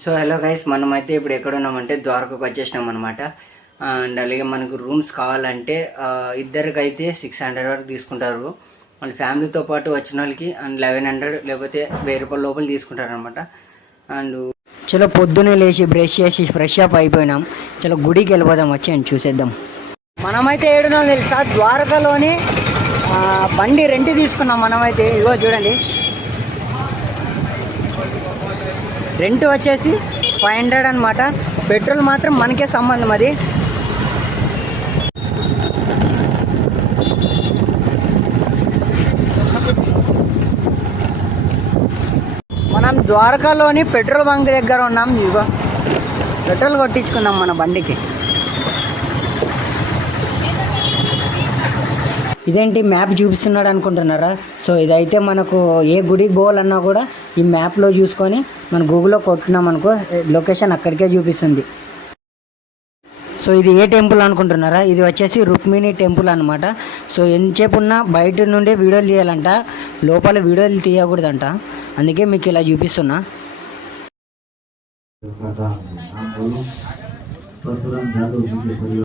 So hello guys, మనమైతే ఇప్పుడు ఎక్కడ ఉన్నామంటే ద్వారకకు వచ్చేసినాం అనమాట. అండ్ అలాగే మనకు రూమ్స్ కావాలంటే ఇద్దరికైతే 600 వరకు తీసుకుంటారు. అండ్ ఫ్యామిలీతో పాటు వచ్చిన వాళ్ళకి అండ్ 1100 లేకపోతే 1000 రూపాయల లోపల తీసుకుంటారు అనమాట. అండ్ చలో పొద్దున్నే లేచి బ్రష్ చేసి ఫ్రెష్ అప్ అయిపోయినాం. చలో గుడికి వెళ్ళిపోదాం, వచ్చేయండి చూసేద్దాం. మనమైతే ఏడున్నాం తెలుసా, ద్వారకలోని బండి రెంట్ తీసుకున్నాం మనమైతే. ఇగో చూడండి, రెంట్ వచ్చేసి 500 అనమాట. పెట్రోల్ మాత్రం మనకే సంబంధం. అది మనం ద్వారకాలోని పెట్రోల్ బంక్ దగ్గర ఉన్నాం. ఇగో పెట్రోల్ కొట్టించుకుందాం మన బండికి. ఇదేంటి మ్యాప్ చూపిస్తున్నాడు అనుకుంటున్నారా? సో ఇదైతే మనకు ఏ గుడికి పోవాలన్నా కూడా ఈ మ్యాప్లో చూసుకొని మన గూగుల్లో కొట్టున్నాం అనుకో, లొకేషన్ అక్కడికే చూపిస్తుంది. సో ఇది ఏ టెంపుల్ అనుకుంటున్నారా? ఇది వచ్చేసి రుక్మిణి టెంపుల్ అనమాట. సో ఎంతసేపు ఉన్నా బయట నుండి వీడియోలు తీయాలంట, లోపల వీడియోలు తీయకూడదంట. అందుకే మీకు ఇలా చూపిస్తున్నా.